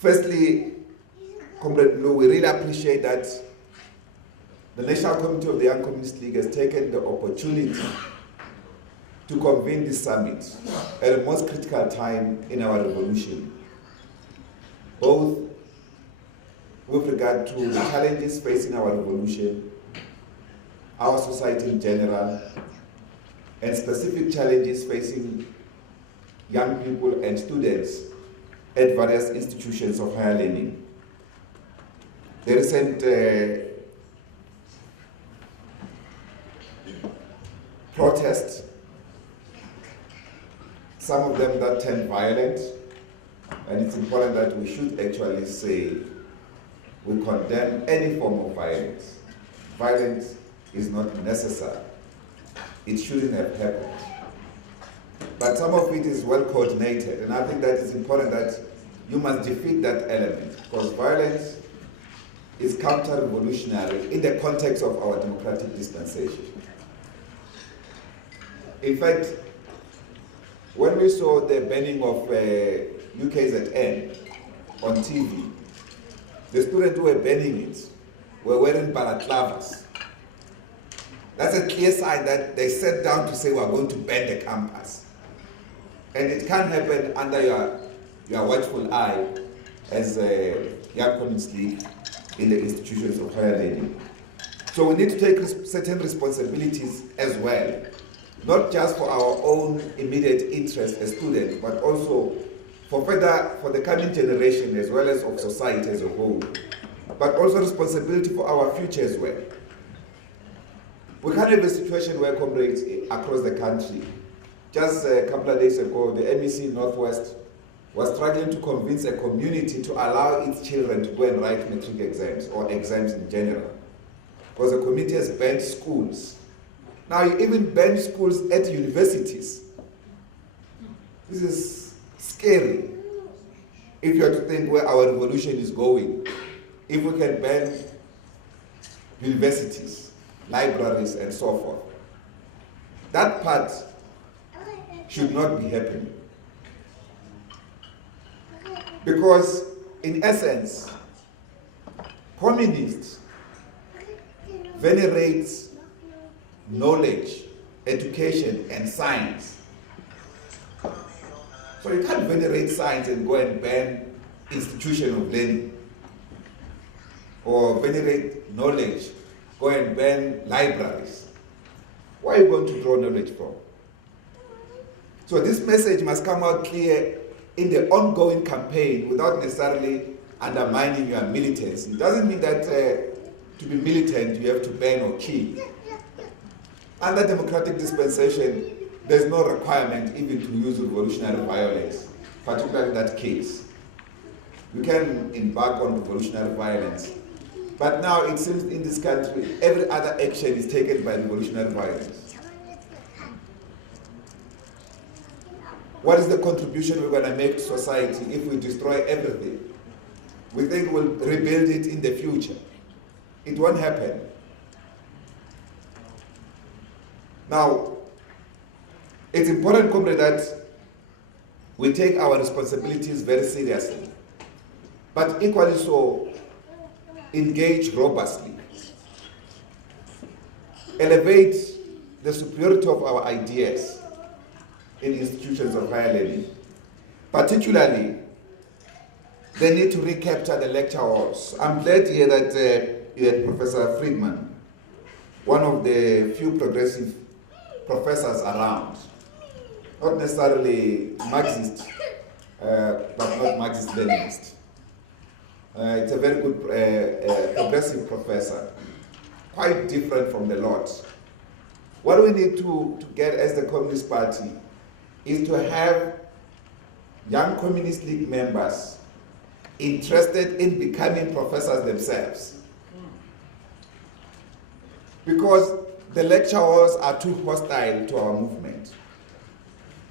Firstly, Comrade Blue, we really appreciate that the National Committee of the Young Communist League has taken the opportunity to convene this summit at the most critical time in our revolution, both with regard to the challenges facing our revolution, our society in general, and specific challenges facing young people and students at various institutions of higher learning. The recent protests, some of them that turned violent, and it's important that we should actually say we condemn any form of violence. Violence is not necessary. It shouldn't have happened. But some of it is well coordinated, and I think that it's important that you must defeat that element, because violence is counter-revolutionary in the context of our democratic dispensation. In fact, when we saw the banning of UKZN on TV, the students who were banning it were wearing balaclavas. That's a clear sign that they sat down to say we're going to ban the campus. And it can't happen under your watchful eye as a Young Communist League in the institutions of higher learning. So we need to take certain responsibilities as well, not just for our own immediate interest as students, but also for the coming generation as well as of society as a whole, but also responsibility for our future as well. We can't have a situation where comrades across the country, just a couple of days ago, the MEC Northwest was struggling to convince a community to allow its children to go and write matric exams or exams in general, because the community has banned schools. Now you even ban schools at universities. This is scary if you are to think where our revolution is going. If we can ban universities, libraries, and so forth. That part should not be happening. Because, in essence, communists venerate knowledge, education, and science. So you can't venerate science and go and ban institution of learning, or venerate knowledge, go and ban libraries. Where are you going to draw knowledge from? So this message must come out clear in the ongoing campaign without necessarily undermining your militants. It doesn't mean that to be militant you have to ban or kill. Under democratic dispensation, there's no requirement even to use revolutionary violence, particularly in that case. You can embark on revolutionary violence. But now it seems in this country, every other action is taken by revolutionary violence. What is the contribution we're going to make to society if we destroy everything? We think we'll rebuild it in the future. It won't happen. Now, it's important, comrade, that we take our responsibilities very seriously, but equally so, engage robustly. Elevate the superiority of our ideas in institutions of higher learning. Particularly, they need to recapture the lecture halls. I'm glad to hear that you had Professor Friedman, one of the few progressive professors around. Not necessarily Marxist, but not Marxist-Leninist. It's a very good progressive professor, quite different from the lot. What we need to get as the Communist Party is to have young Communist League members interested in becoming professors themselves. Because the lecture halls are too hostile to our movement,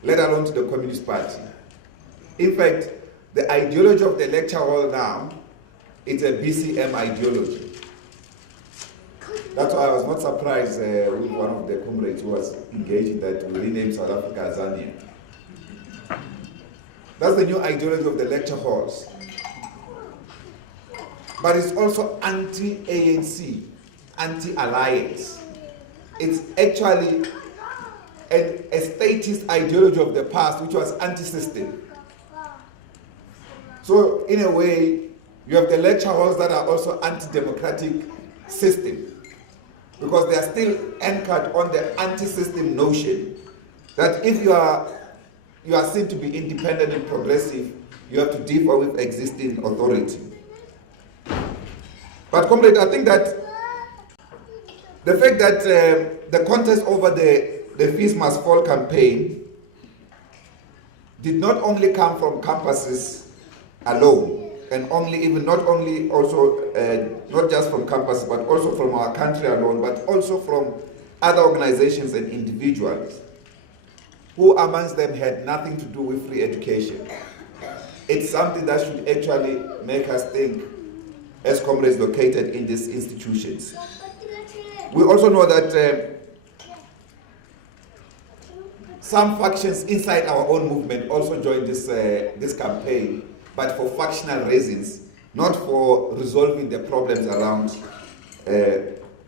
let alone to the Communist Party. In fact, the ideology of the lecture hall now is a BCM ideology. That's why I was not surprised with one of the comrades who was engaged in that we renamed South Africa Zania. That's the new ideology of the lecture halls. but it's also anti-ANC, anti-alliance. It's actually a statist ideology of the past which was anti-system. So in a way, you have the lecture halls that are also anti-democratic system, because they are still anchored on the anti-system notion that if you are seen to be independent and progressive, you have to differ with existing authority. But comrade, I think that the fact that the contest over the Fees Must Fall campaign did not only come from campuses alone, and not just from campuses, but also from our country alone, but also from other organizations and individuals who amongst them had nothing to do with free education. It's something that should actually make us think as comrades located in these institutions. We also know that some factions inside our own movement also joined this campaign, but for factional reasons, not for resolving the problems around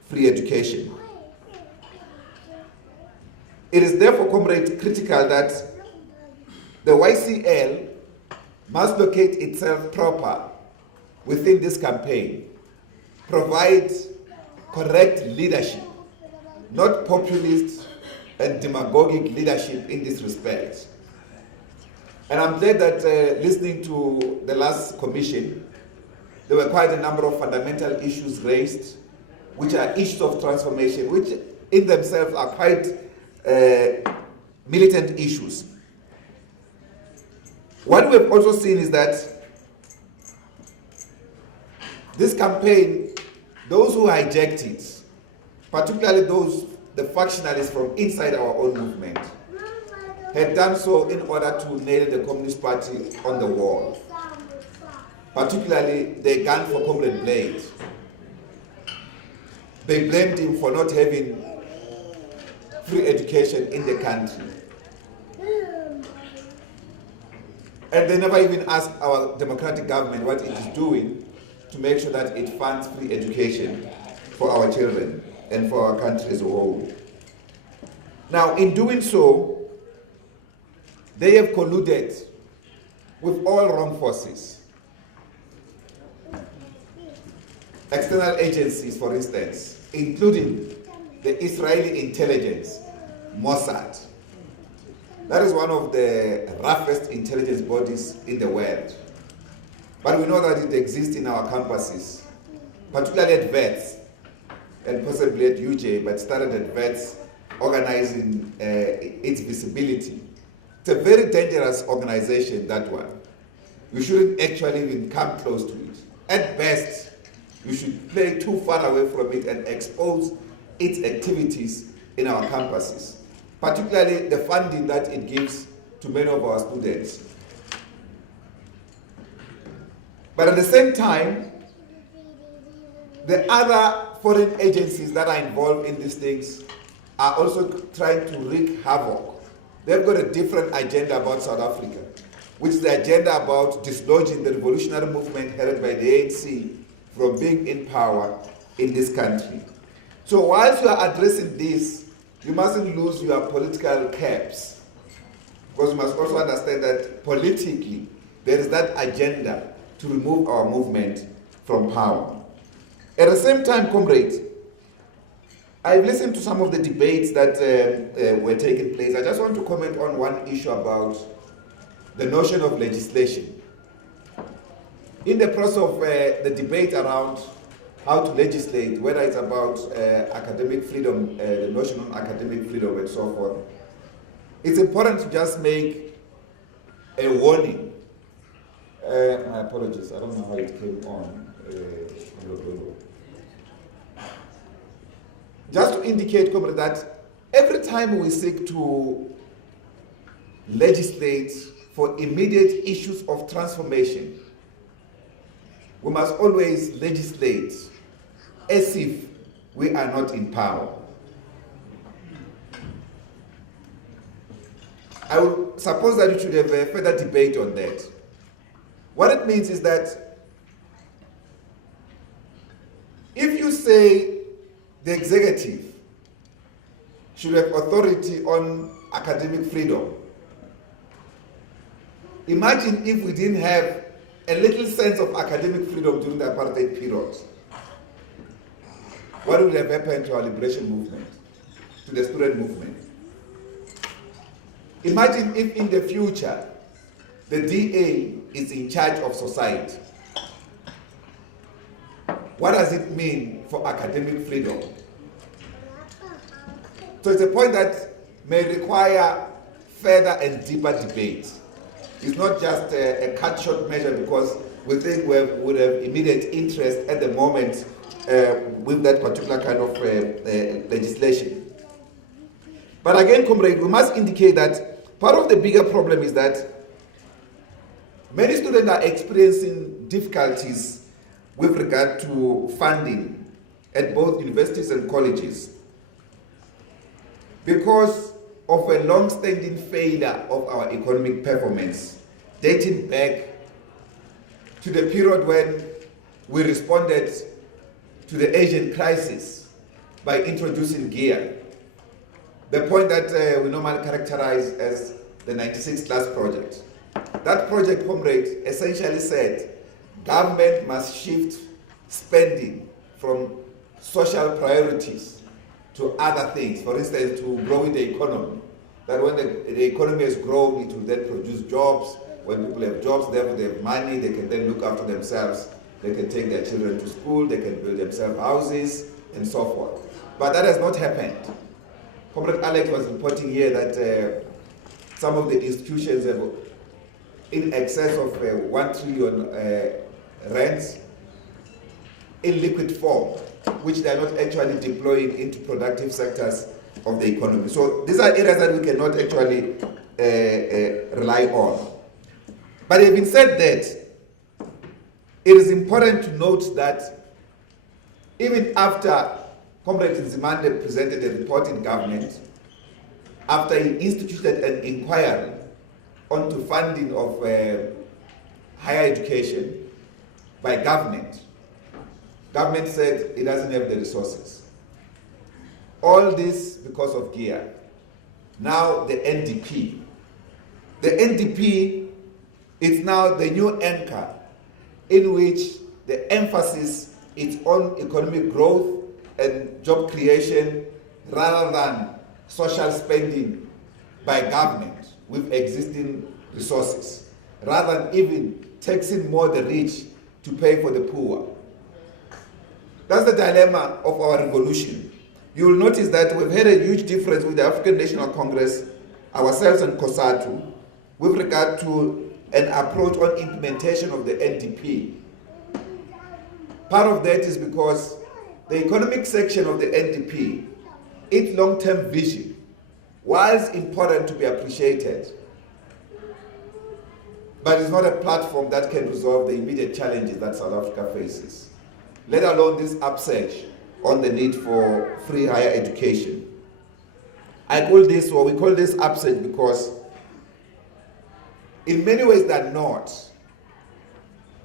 free education. It is therefore, comrade, critical that the YCL must locate itself proper within this campaign, provide correct leadership, not populist and demagogic leadership in this respect. And I'm glad that listening to the last commission, there were quite a number of fundamental issues raised, which are issues of transformation, which in themselves are quite militant issues. What we've also seen is that this campaign, those who hijacked it, particularly the factionalists from inside our own movement, had done so in order to nail the Communist Party on the wall. Particularly, they gunned for Comrade Blade. They blamed him for not having free education in the country. And they never even asked our democratic government what it is doing to make sure that it funds free education for our children and for our country as a whole. Now, in doing so, they have colluded with all wrong forces. External agencies, for instance, including the Israeli intelligence, Mossad. That is one of the roughest intelligence bodies in the world. But we know that it exists in our campuses, particularly at VETS, and possibly at UJ, but started at VETS, organizing its visibility. It's a very dangerous organization, that one. You shouldn't actually even come close to it. At best, you should play too far away from it and expose its activities in our campuses, particularly the funding that it gives to many of our students. But at the same time, the other foreign agencies that are involved in these things are also trying to wreak havoc. They've got a different agenda about South Africa, which is the agenda about dislodging the revolutionary movement headed by the ANC from being in power in this country. So whilst you are addressing this, you mustn't lose your political caps, because you must also understand that politically there is that agenda to remove our movement from power. At the same time, comrades, I've listened to some of the debates that were taking place. I just want to comment on one issue about the notion of legislation. In the process of the debate around how to legislate, whether it's about academic freedom, the notion of academic freedom and so forth, it's important to just make a warning. My apologies, I don't know how it came on. Just to indicate, comrade, that every time we seek to legislate for immediate issues of transformation, we must always legislate as if we are not in power. I would suppose that you should have a further debate on that. What it means is that say the executive should have authority on academic freedom, imagine if we didn't have a little sense of academic freedom during the apartheid period. What would have happened to our liberation movement, to the student movement? Imagine if in the future the DA is in charge of society. What does it mean for academic freedom? So it's a point that may require further and deeper debate. It's not just a cut-short measure because we think we would have immediate interest at the moment with that particular kind of legislation. But again, comrade, we must indicate that part of the bigger problem is that many students are experiencing difficulties with regard to funding at both universities and colleges because of a long-standing failure of our economic performance, dating back to the period when we responded to the Asian crisis by introducing gear. The point that we normally characterize as the 96 class project. That project, comrade, essentially said government must shift spending from social priorities to other things. For instance, to growing the economy. That when the economy has grown, it will then produce jobs. When people have jobs, therefore they have money, they can then look after themselves. They can take their children to school, they can build themselves houses, and so forth. But that has not happened. Comrade Alex was reporting here that some of the institutions have in excess of 1 trillion rands in liquid form, which they are not actually deploying into productive sectors of the economy. So these are areas that we cannot actually rely on. But having said that, it is important to note that even after Comrade Nzimande presented a report in government, after he instituted an inquiry onto funding of higher education by government, government said it doesn't have the resources. All this because of gear. Now the NDP. The NDP is now the new anchor in which the emphasis is on economic growth and job creation rather than social spending by government with existing resources, rather than even taxing more the rich to pay for the poor. That's the dilemma of our revolution. You will notice that we've had a huge difference with the African National Congress, ourselves and COSATU, with regard to an approach on implementation of the NDP. Part of that is because the economic section of the NDP, its long-term vision, whilst important to be appreciated, but it's not a platform that can resolve the immediate challenges that South Africa faces, let alone this upsurge on the need for free higher education. We call this upsurge because in many ways than not,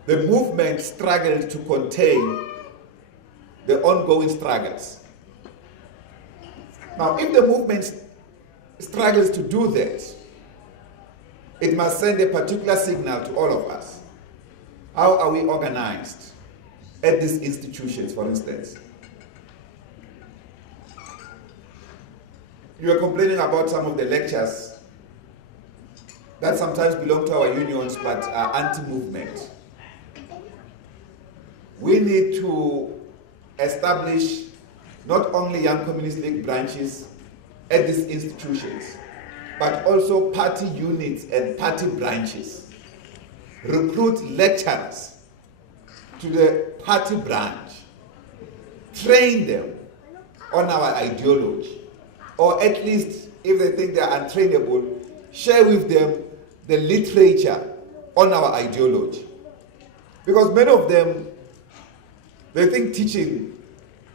the movement struggled to contain the ongoing struggles. Now, if the movement struggles to do that, it must send a particular signal to all of us. How are we organized at these institutions, for instance? You are complaining about some of the lectures that sometimes belong to our unions but are anti-movement. We need to establish not only Young Communist League branches at these institutions, but also party units and party branches. Recruit lecturers to the party branch. Train them on our ideology. Or at least, if they think they are untrainable, share with them the literature on our ideology. Because many of them, they think teaching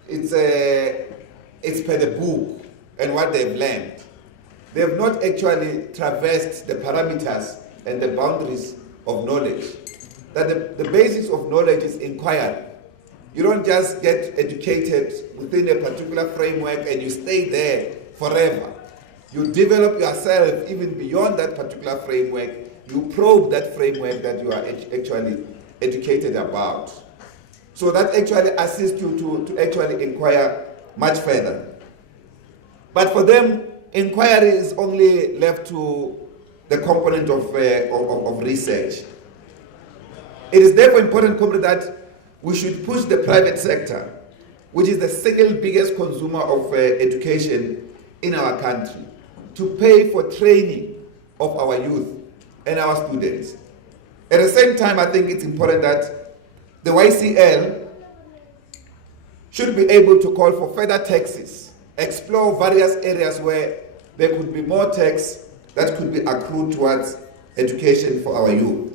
it's per the book and what they've learned. They have not actually traversed the parameters and the boundaries of knowledge. That the basis of knowledge is inquiry. You don't just get educated within a particular framework and you stay there forever. You develop yourself even beyond that particular framework. You probe that framework that you are actually educated about. So that actually assists you to actually inquire much further. But for them, inquiry is only left to the component of research. It is therefore important, comrade, that we should push the private sector, which is the single biggest consumer of education in our country, to pay for training of our youth and our students. At the same time, I think it's important that the YCL should be able to call for further taxes, explore various areas where there could be more tax that could be accrued towards education for our youth.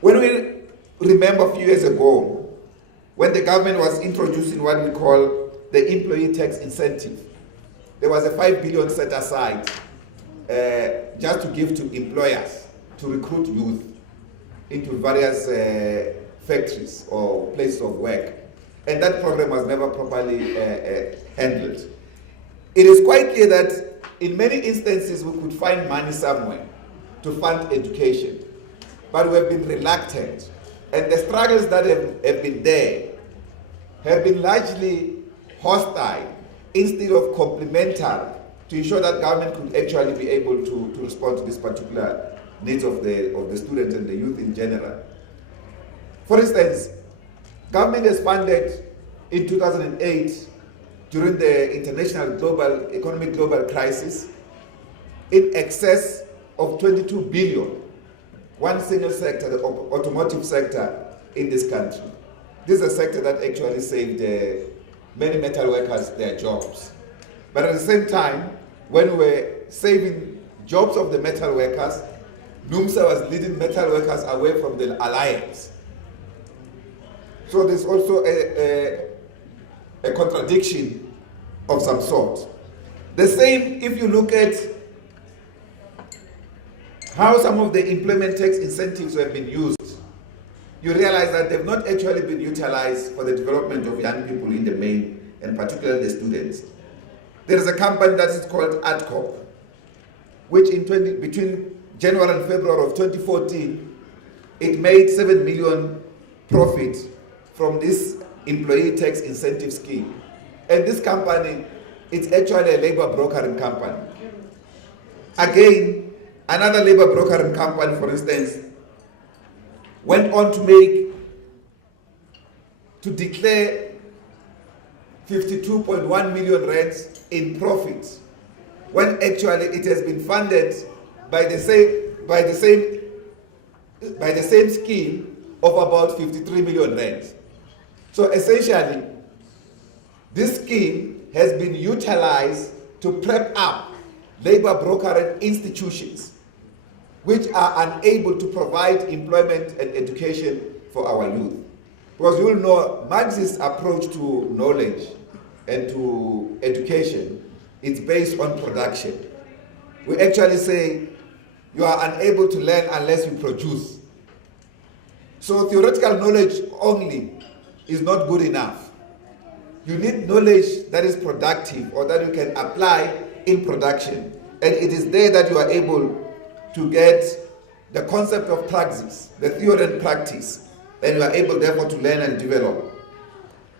When we remember a few years ago, when the government was introducing what we call the employee tax incentive, there was a 5 billion set aside just to give to employers to recruit youth into various factories or places of work. And that program was never properly handled. It is quite clear that in many instances we could find money somewhere to fund education, but we have been reluctant. And the struggles that have been there have been largely hostile instead of complementary to ensure that government could actually be able to respond to these particular needs of the students and the youth in general. For instance, government has funded in 2008, during the international economic global crisis, in excess of 22 billion, one single sector, the automotive sector in this country. This is a sector that actually saved many metal workers their jobs. But at the same time, when we were saving jobs of the metal workers, NUMSA was leading metal workers away from the alliance. So there's also a contradiction of some sort. The same if you look at how some of the employment tax incentives have been used, you realize that they've not actually been utilized for the development of young people in the main, and particularly the students. There is a company that is called ADCOP, which between January and February of 2014, it made 7 million profit from this employee tax incentive scheme. And this company, it's actually a labor brokering company. Again, another labor brokering company, for instance, went on to declare 52.1 million rands in profit, when actually it has been funded by the same scheme of about 53 million rands. So essentially, this scheme has been utilized to prep up labor brokering institutions which are unable to provide employment and education for our youth. Because you will know Marx's approach to knowledge and to education is based on production. We actually say you are unable to learn unless you produce. So theoretical knowledge only is not good enough. You need knowledge that is productive or that you can apply in production. And it is there that you are able to get the concept of praxis, the theory and practice, and you are able therefore to learn and develop.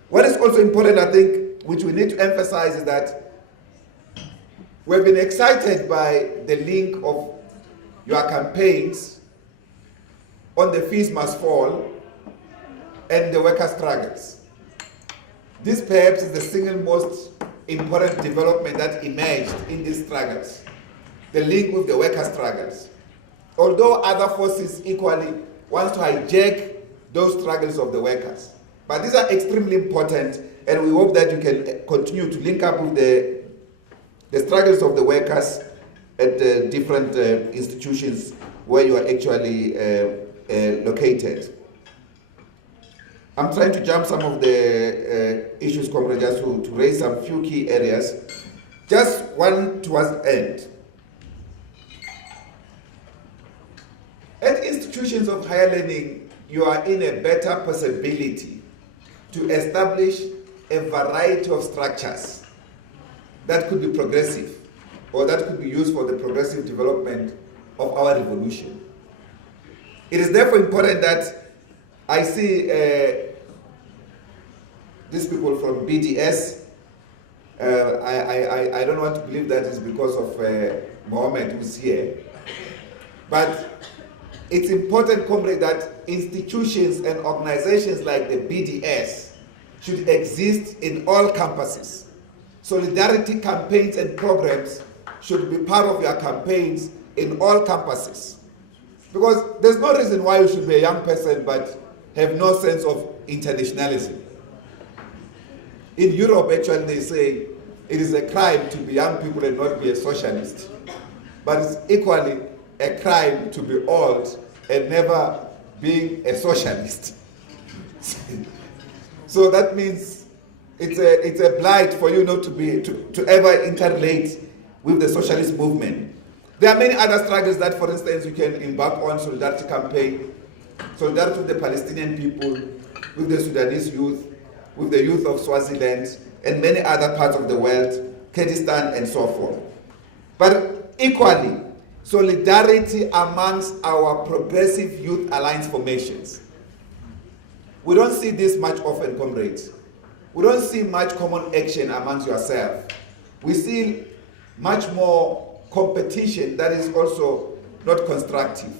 What is also important, I think, which we need to emphasize, is that we've been excited by the link of your campaigns on the fees must fall and the worker struggles. This perhaps is the single most important development that emerged in these struggles, the link with the worker struggles. Although other forces equally want to hijack those struggles of the workers. But these are extremely important, and we hope that you can continue to link up with the struggles of the workers at the different institutions where you are actually located. I'm trying to jump some of the issues, comrade, just to raise some few key areas. Just one towards the end. At institutions of higher learning, you are in a better possibility to establish a variety of structures that could be progressive or that could be used for the progressive development of our revolution. It is therefore important that I see these people from BDS. I don't want to believe that is because of Mohammed who's here. But it's important, comrade, that institutions and organizations like the BDS should exist in all campuses. Solidarity campaigns and programs should be part of your campaigns in all campuses. Because there's no reason why you should be a young person but have no sense of internationalism. In Europe, actually, they say it is a crime to be young people and not be a socialist. But it's equally a crime to be old and never being a socialist. So that means it's a blight for you not to ever interrelate with the socialist movement. There are many other struggles that, for instance, you can embark on: solidarity campaign, solidarity with the Palestinian people, with the Sudanese youth, with the youth of Swaziland, and many other parts of the world, Kurdistan, and so forth. But equally, solidarity amongst our progressive youth alliance formations. We don't see this much often, comrades. We don't see much common action amongst yourselves. We see much more competition that is also not constructive.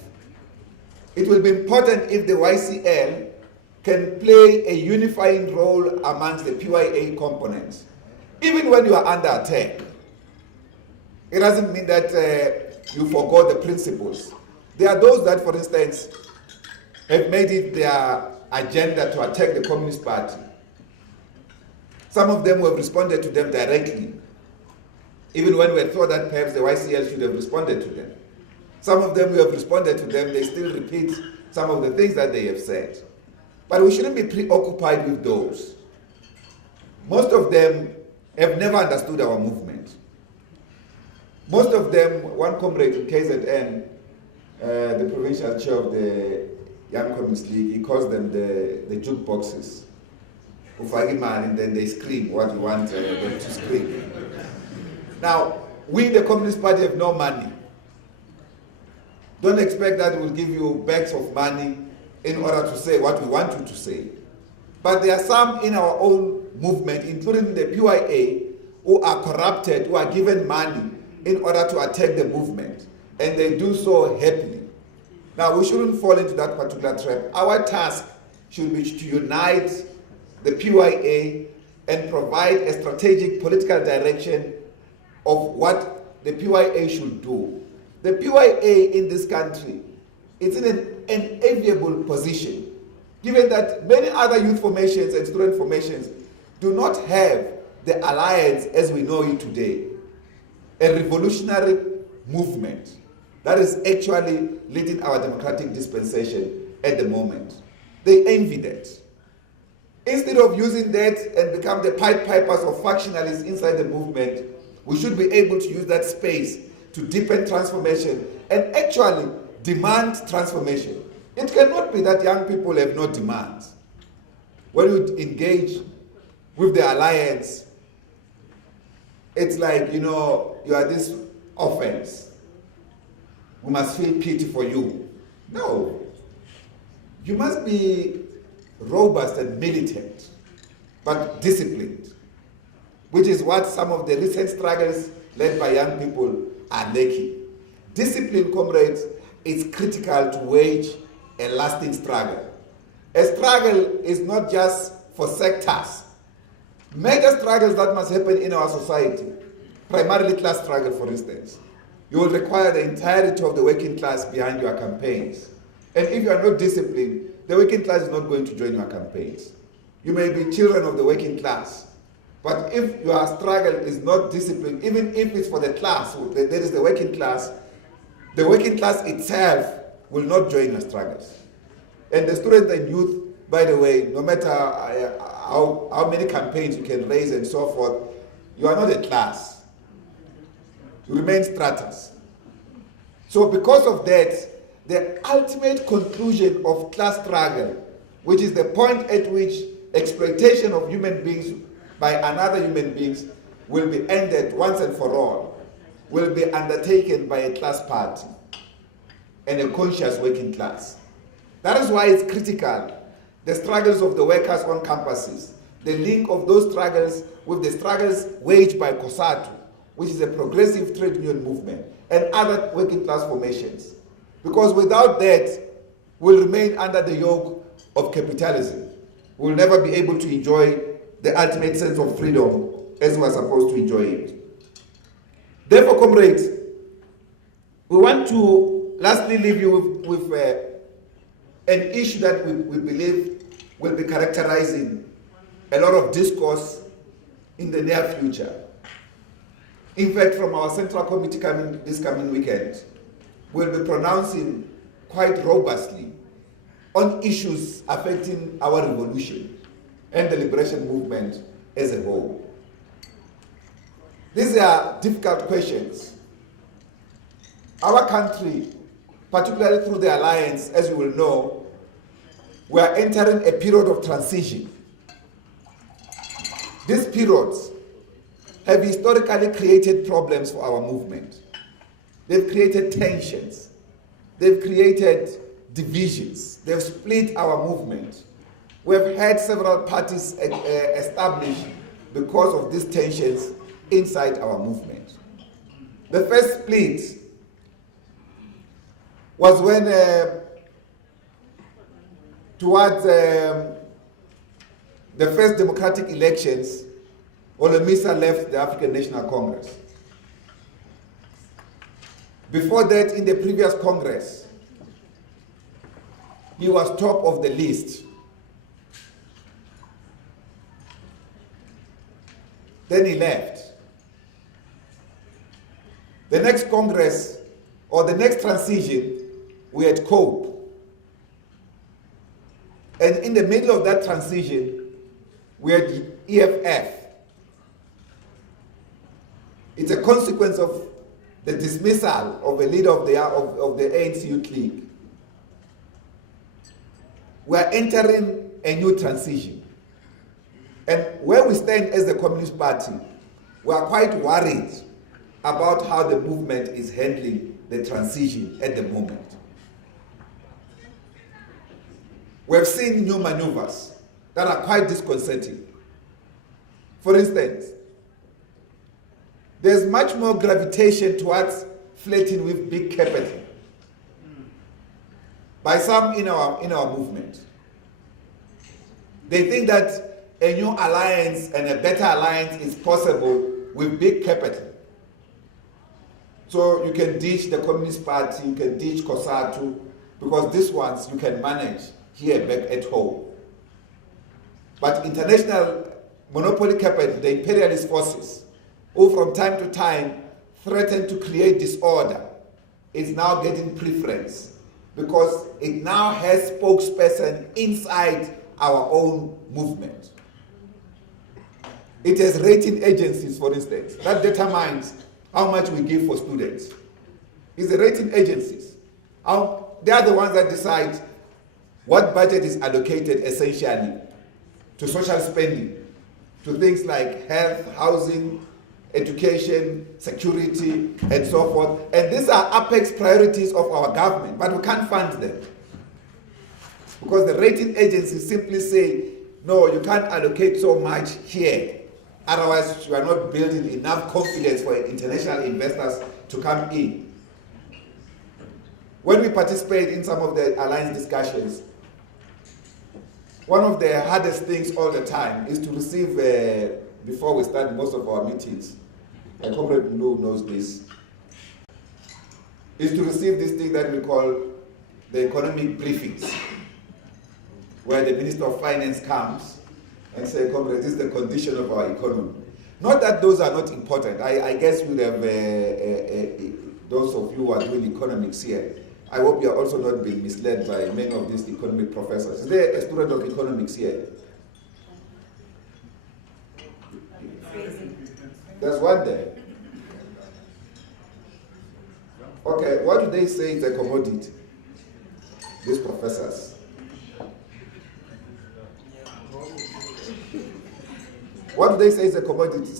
It will be important if the YCL can play a unifying role amongst the PYA components, even when you are under attack. It doesn't mean that you forgot the principles. There are those that, for instance, have made it their agenda to attack the Communist Party. Some of them have responded to them directly, even when we thought that perhaps the YCL should have responded to them. Some of them who have responded to them, they still repeat some of the things that they have said. But we shouldn't be preoccupied with those. Most of them have never understood our movement. Most of them, one comrade in KZN, the provincial chair of the Young Communist League, he calls them the jukeboxes. And then they scream what you want them to scream. Now, we, the Communist Party, have no money. Don't expect that we'll give you bags of money in order to say what we want you to say. But there are some in our own movement, including the PYA, who are corrupted, who are given money in order to attack the movement. And they do so happily. Now, we shouldn't fall into that particular trap. Our task should be to unite the PYA and provide a strategic political direction of what the PYA should do. The PYA in this country is in an enviable position, given that many other youth formations and student formations do not have the alliance as we know it today. A revolutionary movement that is actually leading our democratic dispensation at the moment. They envy that. Instead of using that and become the Pied Pipers or factionalists inside the movement, we should be able to use that space to deepen transformation and actually demand transformation. It cannot be that young people have no demands. When you engage with the alliance, it's like, you are this offense. We must feel pity for you. No. You must be robust and militant, but disciplined, which is what some of the recent struggles led by young people are lacking. Discipline, comrades, is critical to wage a lasting struggle. A struggle is not just for sectors. Major struggles that must happen in our society, primarily class struggle, for instance, you will require the entirety of the working class behind your campaigns. And if you are not disciplined, the working class is not going to join your campaigns. You may be children of the working class, but if your struggle is not disciplined, even if it's for the class, there is the working class itself will not join your struggles. And the students and youth, by the way, no matter how many campaigns you can raise and so forth, you are not a class. You remain stratus. So because of that, the ultimate conclusion of class struggle, which is the point at which exploitation of human beings by another human beings will be ended once and for all, will be undertaken by a class party and a conscious working class. That is why it's critical, the struggles of the workers on campuses, the link of those struggles with the struggles waged by COSATU, which is a progressive trade union movement, and other working class formations. Because without that, we'll remain under the yoke of capitalism. We'll never be able to enjoy the ultimate sense of freedom as we're supposed to enjoy it. Therefore, comrades, we want to lastly leave you with an issue that we believe will be characterizing a lot of discourse in the near future. In fact, from our Central Committee this coming weekend, we'll be pronouncing quite robustly on issues affecting our revolution and the liberation movement as a whole. These are difficult questions. Our country, particularly through the alliance, as you will know, we are entering a period of transition. These periods have historically created problems for our movement. They've created tensions. They've created divisions. They've split our movement. We've had several parties established because of these tensions inside our movement. The first split was when, towards the first democratic elections, Olomisa left the African National Congress. Before that, in the previous Congress, he was top of the list. Then he left. The next Congress, or the next transition, we had COPE. And in the middle of that transition, we had EFF. It's a consequence of the dismissal of a leader of the ANC Youth League. We are entering a new transition. And where we stand as the Communist Party, we are quite worried about how the movement is handling the transition at the moment. We've seen new maneuvers that are quite disconcerting. For instance, there's much more gravitation towards flirting with big capital by some in our movement. They think that a new alliance and a better alliance is possible with big capital. So you can ditch the Communist Party, you can ditch COSATU, because these ones you can manage here back at home. But international monopoly capital, the imperialist forces, who from time to time threaten to create disorder, is now getting preference because it now has spokesperson inside our own movement. It has rating agencies, for instance, that determines how much we give for students. It's the rating agencies. They are the ones that decide what budget is allocated essentially to social spending, to things like health, housing, education, security, and so forth. And these are apex priorities of our government, but we can't fund them. Because the rating agencies simply say, no, you can't allocate so much here. Otherwise, you are not building enough confidence for international investors to come in. When we participate in some of the alliance discussions, one of the hardest things all the time is to receive, before we start most of our meetings, and Comrade Mlu knows this, is to receive this thing that we call the economic briefings, where the Minister of Finance comes and says, Comrade, this is the condition of our economy. Not that those are not important. I guess you'd have, those of you who are doing economics here, I hope you're also not being misled by many of these economic professors. Is there a student of economics here? There's one there. Okay, what do they say is a commodity? these professors. What do they say is a commodity?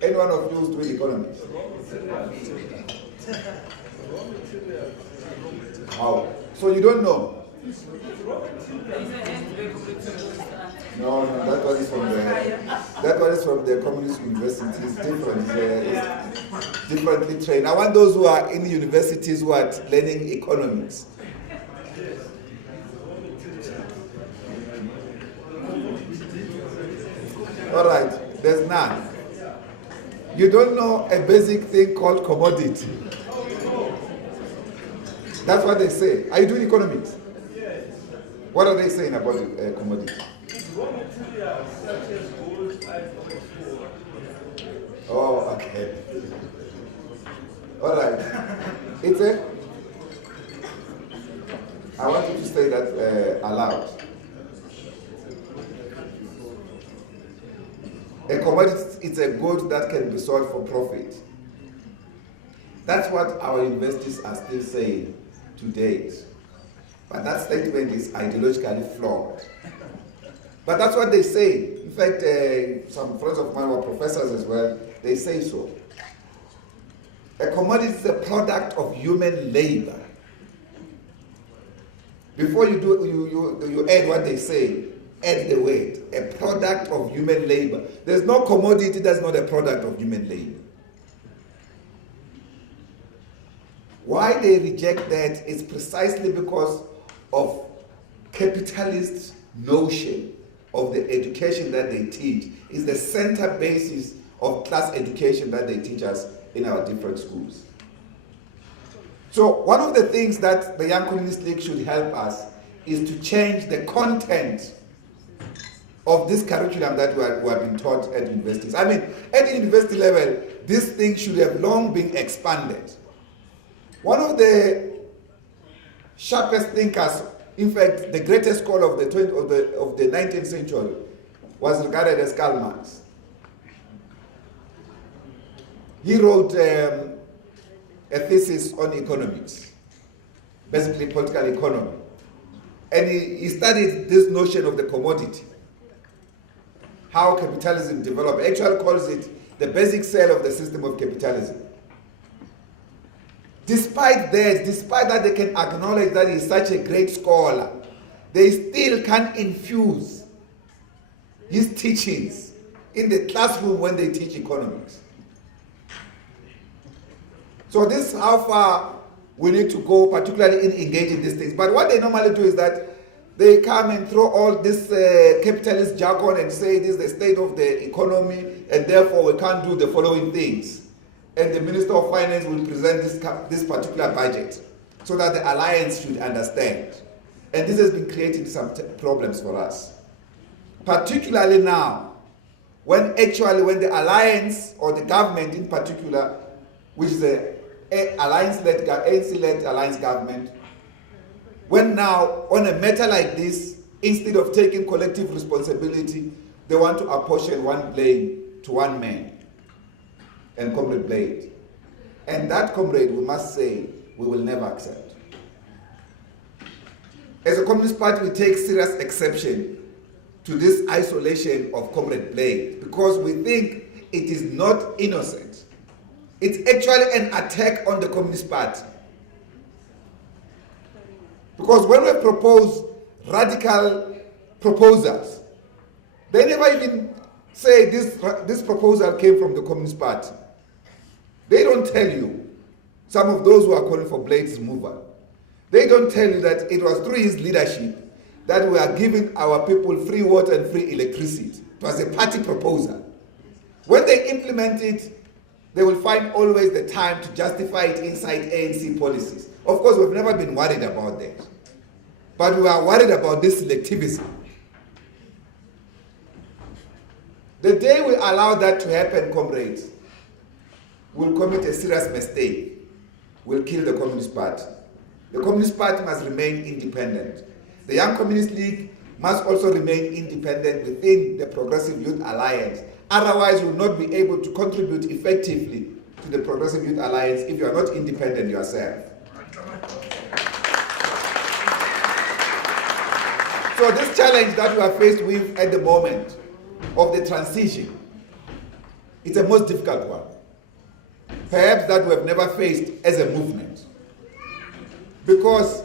Any one of you who's doing economics? How? So you don't know? No, that one is from the communist university. It's different. It's differently trained. I want those who are in universities who are learning economics. All right, there's none. You don't know a basic thing called commodity. That's what they say. Are you doing economics? What are they saying about commodity? Oh, okay. All right. I want you to say that aloud. A commodity is a good that can be sold for profit. That's what our universities are still saying to date. But that statement is ideologically flawed. But that's what they say. In fact, some friends of mine were professors as well. They say so. A commodity is a product of human labor. Before you do, you add what they say. Add the word, a product of human labor. There's no commodity that's not a product of human labor. Why they reject that is precisely because of capitalist notion of the education that they teach. Is the center basis of class education that they teach us in our different schools. So one of the things that the Young Communist League should help us is to change the content of this curriculum that we have been taught at universities. I mean, at the university level, this thing should have long been expanded. One of the sharpest thinkers, in fact, the greatest scholar of the 19th century, was regarded as Karl Marx. He wrote a thesis on economics, basically political economy. And he studied this notion of the commodity, how capitalism developed. Actually calls it the basic cell of the system of capitalism. Despite that they can acknowledge that he's such a great scholar, they still can't infuse his teachings in the classroom when they teach economics. So this is how far we need to go, particularly in engaging these things. But what they normally do is that they come and throw all this capitalist jargon and say this is the state of the economy and therefore we can't do the following things. And the Minister of Finance will present this particular budget so that the alliance should understand. And this has been creating some problems for us. Particularly now, when the alliance or the government in particular, which is the ANC-led alliance government, when now on a matter like this, instead of taking collective responsibility, they want to apportion one blame to one man, and Comrade Blade. And that comrade, we must say, we will never accept. As a Communist Party, we take serious exception to this isolation of Comrade Blade because we think it is not innocent. It's actually an attack on the Communist Party. Because when we propose radical proposals, they never even say this proposal came from the Communist Party. They don't tell you, some of those who are calling for Blade's removal, they don't tell you that it was through his leadership that we are giving our people free water and free electricity. It was a party proposal. When they implement it, they will find always the time to justify it inside ANC policies. Of course, we've never been worried about that. But we are worried about this selectivism. The day we allow that to happen, comrades, we'll commit a serious mistake. We'll kill the Communist Party. The Communist Party must remain independent. The Young Communist League must also remain independent within the Progressive Youth Alliance. Otherwise, you will not be able to contribute effectively to the Progressive Youth Alliance if you are not independent yourself. So this challenge that we are faced with at the moment of the transition, it's a most difficult one. Perhaps that we have never faced as a movement. Because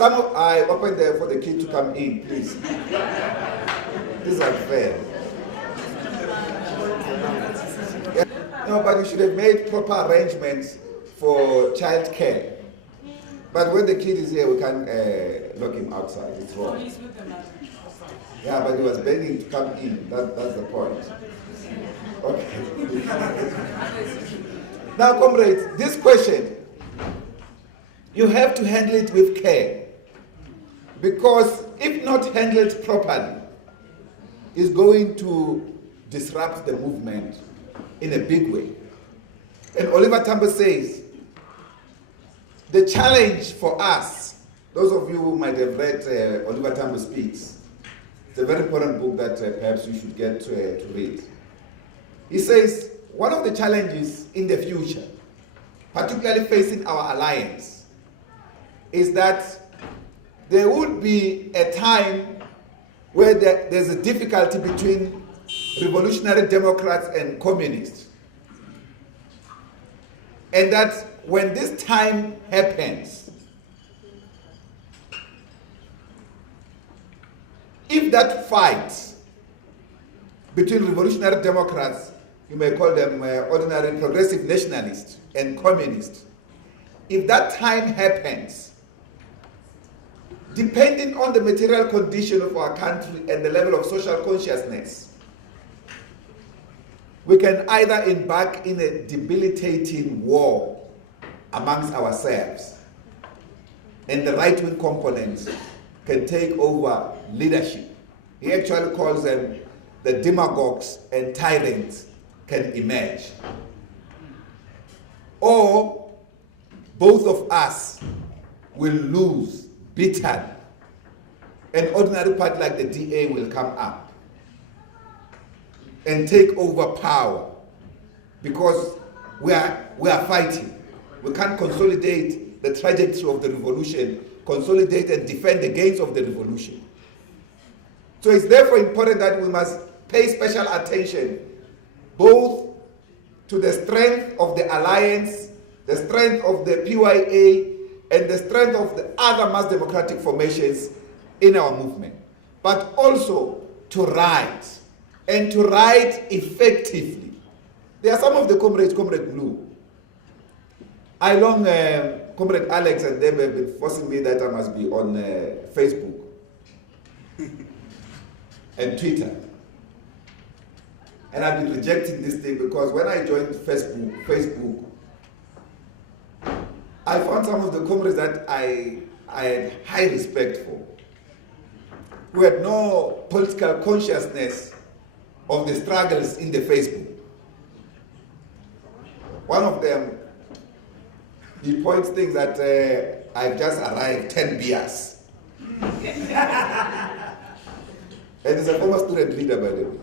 I open there for the kid to come in, please. This is unfair. No, but you should have made proper arrangements for child care. But when the kid is here, we can't lock him outside. It's wrong. Yeah, but he was begging to come in. That's the point. Okay. Now, comrades, this question, you have to handle it with care. Because if not handled properly, it's going to disrupt the movement in a big way. And Oliver Tambo says, the challenge for us, those of you who might have read Oliver Tambo Speaks, it's a very important book that perhaps you should get to read. He says, one of the challenges in the future, particularly facing our alliance, is that there would be a time where there's a difficulty between revolutionary Democrats and communists. And that when this time happens, if that fight between revolutionary Democrats, you may call them ordinary progressive nationalists and communists, if that time happens, depending on the material condition of our country and the level of social consciousness, we can either embark in a debilitating war amongst ourselves, and the right-wing components can take over leadership. He actually calls them the demagogues and tyrants can emerge. Or both of us will lose bitterly. An ordinary party like the DA will come up and take over power because we are fighting. We can't consolidate the trajectory of the revolution, consolidate and defend the gains of the revolution. So it's therefore important that we must pay special attention both to the strength of the alliance, the strength of the PYA, and the strength of the other mass democratic formations in our movement, but also to write, and to write effectively. There are some of the comrades, Comrade Blue. I long, Comrade Alex and them have been forcing me that I must be on Facebook and Twitter. And I've been rejecting this thing because when I joined Facebook, I found some of the comrades that I had high respect for, who had no political consciousness of the struggles in the Facebook. One of them, he points things that I've just arrived 10 beers. And he's a former student leader, by the way.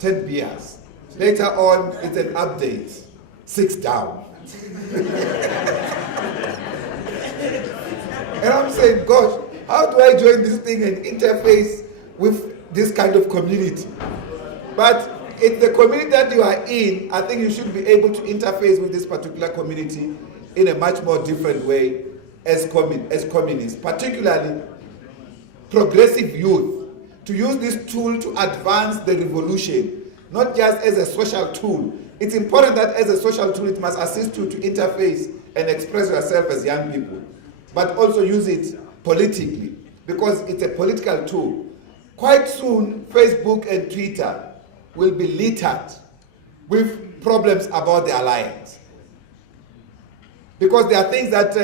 10 beers. Later on, it's an update. 6 down. And I'm saying, gosh, how do I join this thing and interface with this kind of community? But it's the community that you are in, I think you should be able to interface with this particular community in a much more different way as communists, particularly progressive youth, to use this tool to advance the revolution, not just as a social tool. It's important that as a social tool, it must assist you to interface and express yourself as young people, but also use it politically, because it's a political tool. Quite soon, Facebook and Twitter will be littered with problems about the alliance. Because there are things that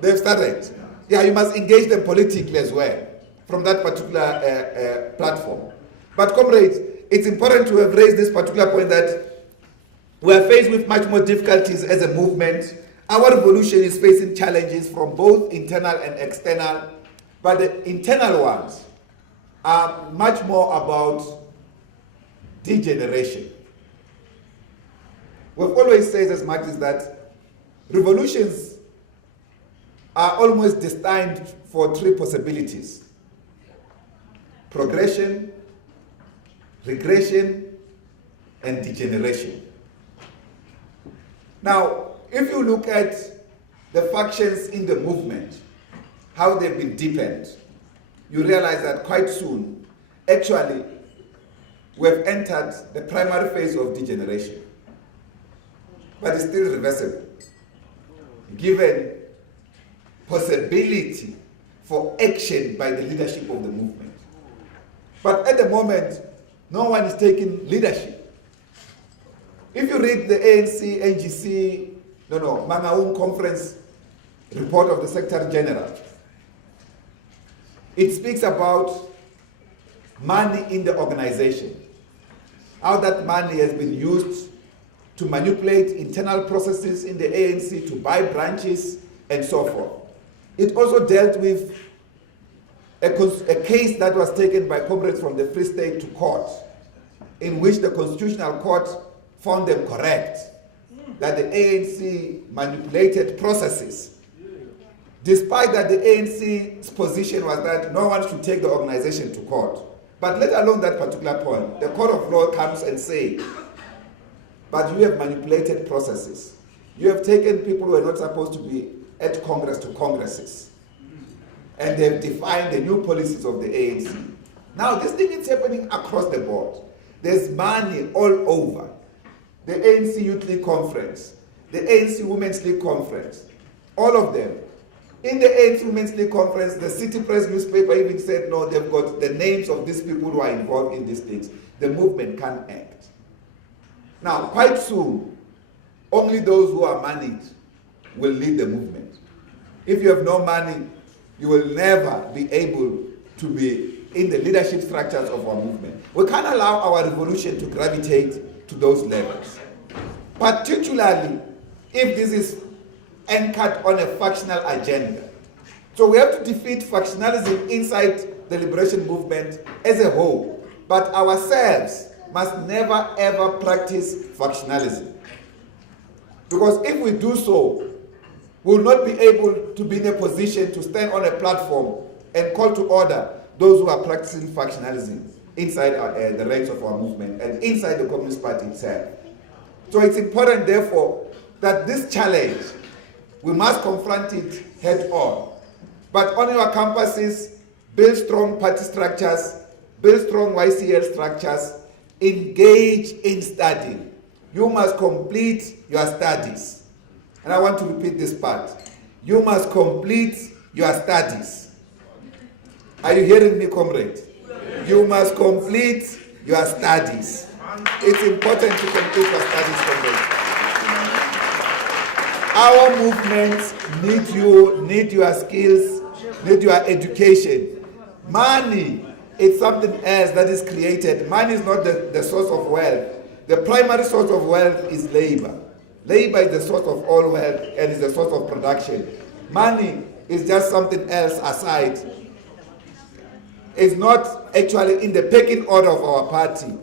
they've started. Yeah, you must engage them politically as well from that particular platform. But comrades, it's important to have raised this particular point that we are faced with much more difficulties as a movement. Our revolution is facing challenges from both internal and external, but the internal ones are much more about degeneration. We've always said as Marxists that revolutions are almost destined for three possibilities: progression, regression, and degeneration. Now, if you look at the factions in the movement, how they've been deepened, you realize that quite soon, actually, we've entered the primary phase of degeneration. But it's still reversible, given possibility for action by the leadership of the movement. But at the moment, no one is taking leadership. If you read the ANC, NGC, Mangaung Conference report of the Secretary General, it speaks about money in the organization, how that money has been used to manipulate internal processes in the ANC, to buy branches, and so forth. It also dealt with a case that was taken by comrades from the Free State to court, in which the Constitutional Court found them correct, that the ANC manipulated processes, despite that the ANC's position was that no one should take the organization to court. But let alone that particular point, the court of law comes and says, but you have manipulated processes. You have taken people who are not supposed to be at Congress to congresses. And they've defined the new policies of the ANC. Now, this thing is happening across the board. There's money all over. The ANC Youth League Conference, the ANC Women's League Conference, all of them. In the ANC Women's League Conference, the City Press newspaper even said, no, they've got the names of these people who are involved in these things. The movement can't act. Now, quite soon, only those who are moneyed will lead the movement. If you have no money, you will never be able to be in the leadership structures of our movement. We can't allow our revolution to gravitate to those levels, particularly if this is anchored on a factional agenda. So we have to defeat factionalism inside the liberation movement as a whole, but ourselves must never ever practice factionalism. Because if we do so, we will not be able to be in a position to stand on a platform and call to order those who are practicing factionalism inside the ranks of our movement and inside the Communist Party itself. So it's important, therefore, that this challenge, we must confront it head on. But on our campuses, build strong party structures, build strong YCL structures, engage in studying. You must complete your studies. And I want to repeat this part. You must complete your studies. Are you hearing me, comrade? You must complete your studies. It's important to complete your studies, comrade. Our movements need your skills, need your education. Money is something else that is created. Money is not the source of wealth. The primary source of wealth is labor. Labor is the source of all wealth and is the source of production. Money is just something else aside. It's not actually in the pecking order of our party.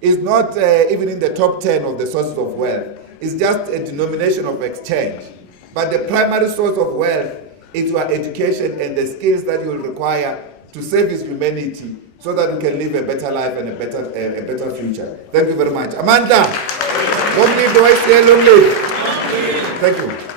It's not even in the top 10 of the sources of wealth. It's just a denomination of exchange. But the primary source of wealth is your education and the skills that you will require to service humanity so that we can live a better life and a better future. Thank you very much. Amanda, long live the YCL, long live. Thank you.